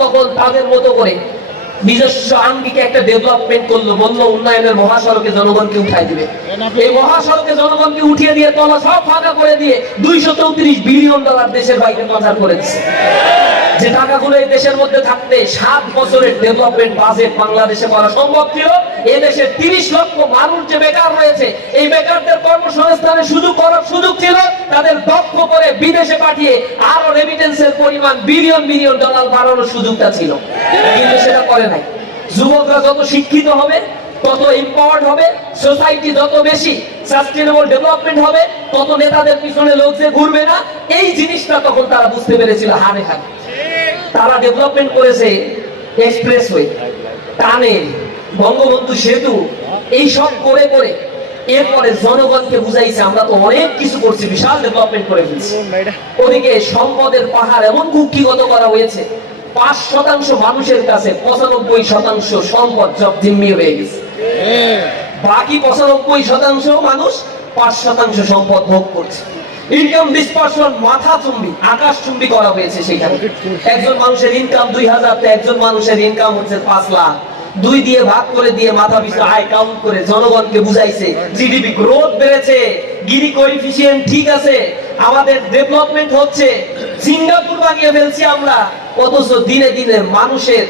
তখন তাদের মতো করে নিজস্ব আঙ্গিকে একটা ডেভেলপমেন্ট করলো, বললো উন্নয়নের মহাসড়কে জনগণকে উঠাই দিবে। এই মহাসড়কে জনগণকে উঠিয়ে দিয়ে তলা সব ফাঁকা করে দিয়ে 234 বিলিয়ন ডলার দেশের বাইরে পাচার করেছে। যে টাকাগুলো এই দেশের মধ্যে থাকতে 7 বছরের ডেভেলপমেন্ট বাজেট বাংলাদেশে করা সম্ভব ছিল। এদেশে 30 লক্ষ মানুষ যে বেকার রয়েছে, এই বেকারদের কর্মসংস্থানের সুযোগ করার সুযোগ ছিল, তাদের দক্ষ করে বিদেশে পাঠিয়ে আরো রেমিটেন্সের পরিমাণ বিলিয়ন বিলিয়ন ডলার বাড়ানোর সুযোগটা ছিল, কিন্তু সেটা করে নাই। যুবকরা যত শিক্ষিত হবে, তত এম্পাওয়ার্ড হবে, সোসাইটি যত বেশি সাস্টেনেবল ডেভেলপমেন্ট হবে, তত নেতাদের পিছনে লোক যে ঘুরবে না, এই জিনিসটা তখন তারা বুঝতে পেরেছিল হারে হারে। তারা ডেভেলপমেন্ট করেছে এক্সপ্রেসওয়ে, টানেল, বঙ্গবন্ধু সেতু, এই সব করে করে এরপরে জনগণকে বুঝাইছে আমরা তো অনেক কিছু করছি, বিশাল ডেভেলপমেন্ট করে ফেলছি। ওদিকে সম্পদের পাহাড় এমন কুক্ষিগত করা হয়েছে, 5% মানুষের কাছে 95% সম্পদ সব জিম্মি হয়ে গেছে। বাকি 95% মানুষ 5% সম্পদ ভোগ করছে। ইনকাম ডিসপারশন মাথাচুম্বী, আকাশচুম্বী করা হয়েছে সেখানে। একজন মানুষের ইনকাম 2000, একজন মানুষের ইনকাম হচ্ছে 5 লাখ। 2 দিয়ে ভাগ করে দিয়ে মাথা পিছু আয় কাউন্ট করে জনগণকে বুঝাইছে জিডিপি গ্রোথ বেড়েছে, গিরি কোএফিসিয়েন্ট ঠিক আছে, আমাদের ডেভেলপমেন্ট হচ্ছে, সিঙ্গাপুর বানিয়ে ফেলছি আমরা। অথচ দিনে দিনে মানুষের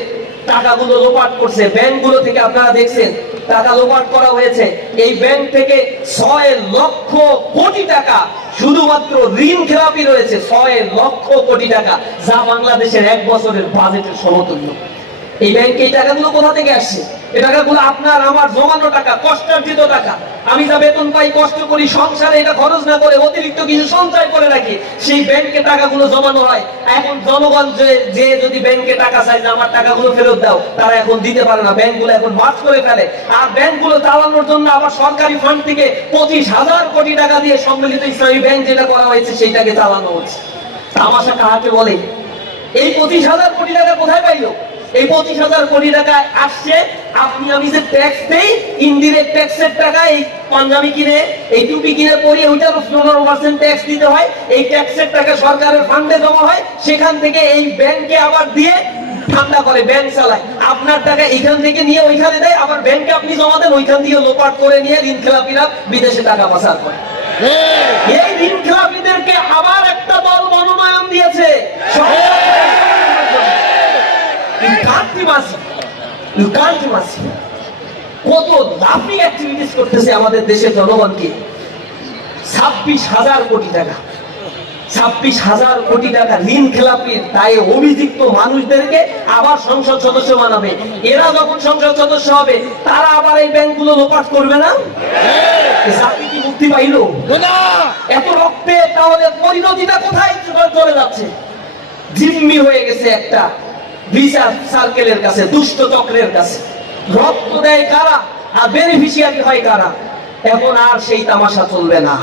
টাকাগুলো লোপাট করছে। ব্যাংকগুলো থেকে আপনারা দেখছেন টাকা লোপাট করা হয়েছে। এই ব্যাংক থেকে 6 লক্ষ কোটি টাকা শুধুমাত্র ঋণ খেলাপি রয়েছে, 6 লক্ষ কোটি টাকা, যা বাংলাদেশের 1 বছরের বাজেটের সমতুল্য। এই ব্যাংকে এই টাকাগুলো কোথা থেকে আসছে? এই টাকাগুলো আপনার আমার জমানো টাকা, কষ্টার্জিত টাকা। আমি যা বেতন পাই, কষ্ট করি, সংসারে এটা খরচ না করে অতিরিক্ত কিছু সঞ্চয় করে রাখি, সেই ব্যাংকে টাকাগুলো জমানো হয়। এখন জনগণ যে যদি ব্যাংকে টাকা চাই যে আমার টাকাগুলো ফেরত দাও, তারা এখন দিতে পারে না, ব্যাংকগুলো এখন মার্জ করে ফেলে। আর ব্যাংকগুলো চালানোর জন্য আবার সরকারি ফান্ড থেকে 25,000 কোটি টাকা দিয়ে সম্মিলিত ইসলামী ব্যাংক যেটা করা হয়েছে সেইটাকে চালানো হচ্ছে। তামাশা কাহাকে বলে? এই 25,000 কোটি টাকা কোথায় পাইলো? এই 25,000 কোটি টাকা আসছে আপনি আমি যে ট্যাক্স দেই, ইনডিরেক্ট ট্যাক্সের টাকা, এই পাঞ্জাবি কিনে, এই টুপি কিনে পরিয়ে ওইটার 15% ট্যাক্স দিতে হয়। এই ট্যাক্সের টাকা সরকারের ফান্ডে জমা হয়, সেখান থেকে এই ব্যাংকে আবার দিয়ে ঠান্ডা করে ব্যাংক চালায়। আপনার টাকা এখান থেকে নিয়ে ওইখানে দেয়, আবার ব্যাংকে আপনি জমা দেন, ওইখান থেকে লোপাট করে নিয়ে ঋণ খেলাপিরা বিদেশে টাকা পাচার করে। এই ঋণ খেলাপিদেরকে আবার একটা দল মনোনয়ন দিয়েছে। কত লাফিং অ্যাক্টিভিটিস করতেছে আমাদের দেশের জনগণকে। 26,000 কোটি টাকা, 26,000 কোটি টাকা ঋণ খেলাপির দায়ে অভিযুক্ত মানুষদেরকে আবার সংসদ সদস্য বানাবে। এরা যখন সংসদ সদস্য হবে, তারা আবার এই ব্যাংকগুলো লোপাট করবে না? জাতি কি মুক্তি পাইল? এত রক্তে তাহলে পরিণতিটা কোথায় চলে যাচ্ছে? জিম্মি হয়ে গেছে একটা বিচার সার্কেলের কাছে, দুষ্ট চক্রের কাছে। রক্ত দেয় কারা আর বেনিফিশিয়ারি হয় কারা? এখন আর সেই তামাশা চলবে না।